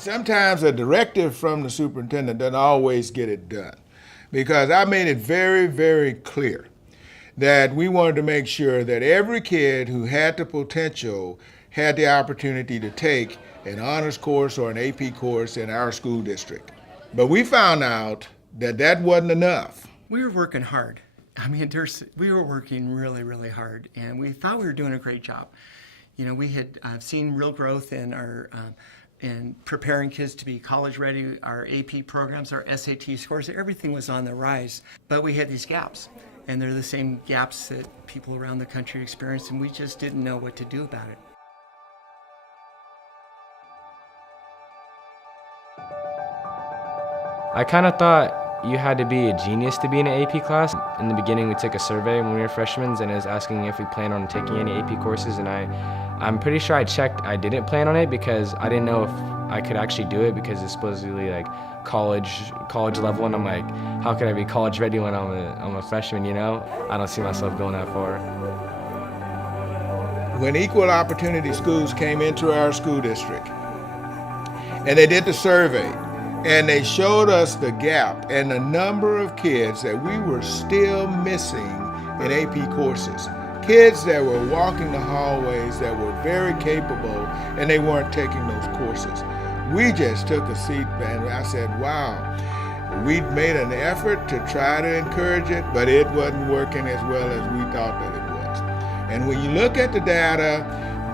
Sometimes a directive from the superintendent doesn't always get it done, because I made it very, very clear that we wanted to make sure that every kid who had the potential had the opportunity to take an honors course or an AP course in our school district. But we found out that that wasn't enough. We were working hard. I mean, we were working really, really hard, and we thought we were doing a great job. You know, we had seen real growth in our in preparing kids to be college ready, our AP programs, our SAT scores, everything was on the rise. But we had these gaps, and they're the same gaps that people around the country experience, and we just didn't know what to do about it. I kind of thought you had to be a genius to be in an AP class. In the beginning, we took a survey when we were freshmen, and it was asking if we planned on taking any AP courses, and I'm pretty sure I checked I didn't plan on it because I didn't know if I could actually do it, because it's supposedly like college level, and I'm like, how could I be college ready when I'm a freshman, you know? I don't see myself going that far. When equal opportunity schools came into our school district, and they did the survey, and they showed us the gap and the number of kids that we were still missing in AP courses. Kids that were walking the hallways, that were very capable, and they weren't taking those courses. We just took a seat, and I said, wow, we'd made an effort to try to encourage it, but it wasn't working as well as we thought that it was. And when you look at the data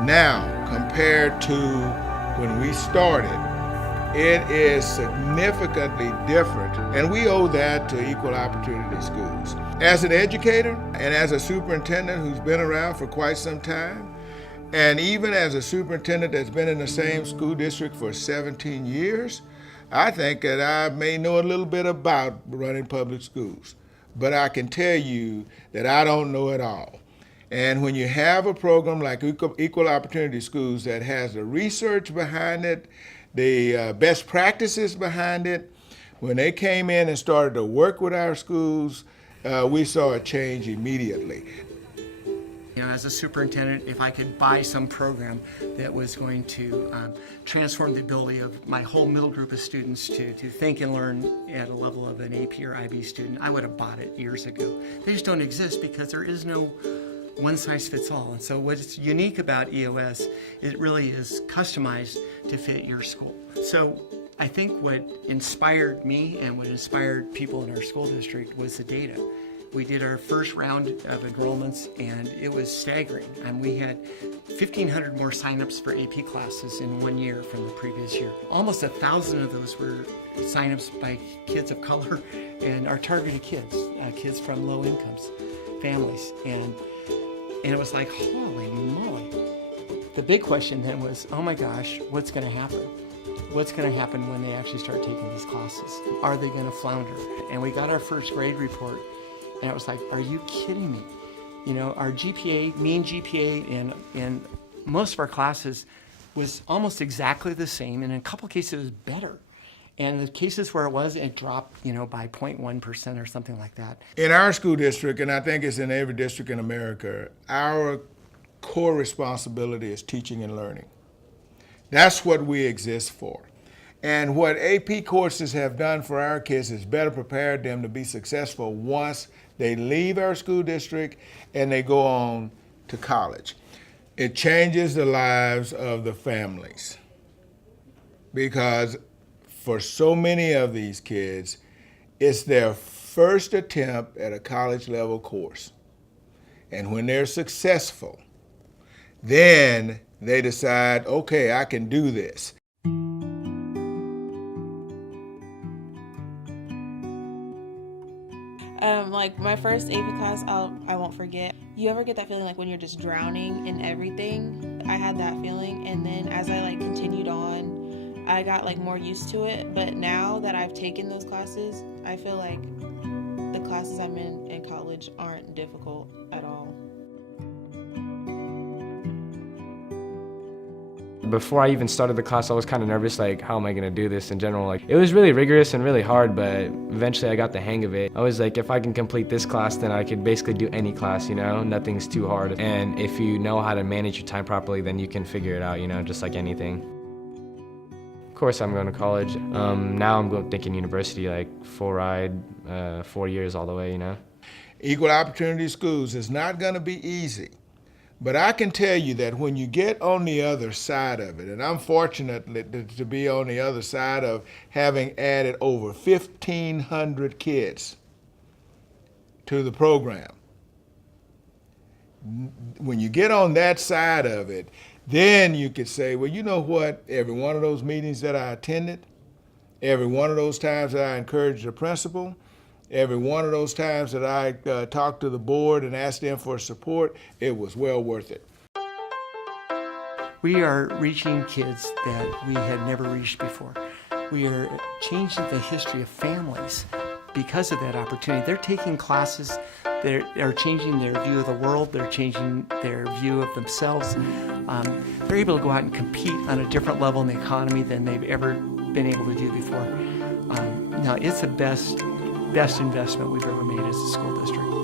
now compared to when we started, it is significantly different, and we owe that to equal opportunity schools. As an educator and as a superintendent who's been around for quite some time, and even as a superintendent that's been in the same school district for 17 years, I think that I may know a little bit about running public schools, but I can tell you that I don't know it all. And when you have a program like Equal Opportunity Schools that has the research behind it, the best practices behind it, when they came in and started to work with our schools, we saw a change immediately. You know, as a superintendent, if I could buy some program that was going to transform the ability of my whole middle group of students to think and learn at a level of an AP or IB student, I would have bought it years ago. They just don't exist because there is no one size fits all. And so what's unique about EOS, it really is customized to fit your school. So I think what inspired me and what inspired people in our school district was the data. We did our first round of enrollments, and it was staggering. And we had 1,500 more signups for AP classes in 1 year from the previous year. Almost 1,000 of those were signups by kids of color and our targeted kids, kids from low incomes, families. And it was like, holy moly. The big question then was, oh my gosh, what's going to happen? What's going to happen when they actually start taking these classes? Are they going to flounder? And we got our first grade report, and it was like, are you kidding me? You know, our GPA, mean GPA in most of our classes was almost exactly the same, and in a couple cases it was better. And the cases where it dropped, you know, by 0.1% or something like that. In our school district, and I think it's in every district in America, our core responsibility is teaching and learning. That's what we exist for. And what AP courses have done for our kids is better prepared them to be successful once they leave our school district and they go on to college. It changes the lives of the families, because for so many of these kids, it's their first attempt at a college level course. And when they're successful, then they decide, okay, I can do this. Like my first AP class, I won't forget. You ever get that feeling like when you're just drowning in everything? I had that feeling, and then as I continued on, I got more used to it. But now that I've taken those classes, I feel like the classes I'm in college aren't difficult at all. Before I even started the class, I was kind of nervous, how am I going to do this in general? It was really rigorous and really hard, but eventually I got the hang of it. I was like, if I can complete this class, then I could basically do any class, Nothing's too hard. And if you know how to manage your time properly, then you can figure it out, just like anything. course I'm going to college. Now I'm thinking university, like full ride, 4 years all the way, you know. Equal opportunity schools is not going to be easy. But I can tell you that when you get on the other side of it, and I'm fortunate to be on the other side of having added over 1,500 kids to the program. When you get on that side of it, then you could say, well, you know what? Every one of those meetings that I attended, every one of those times that I encouraged the principal, every one of those times that I talked to the board and asked them for support, it was well worth it. We are reaching kids that we had never reached before. We are changing the history of families because of that opportunity. They're taking classes that are changing their view of the world, they're changing their view of themselves. They're able to go out and compete on a different level in the economy than they've ever been able to do before. Now, it's the best investment we've ever made as a school district.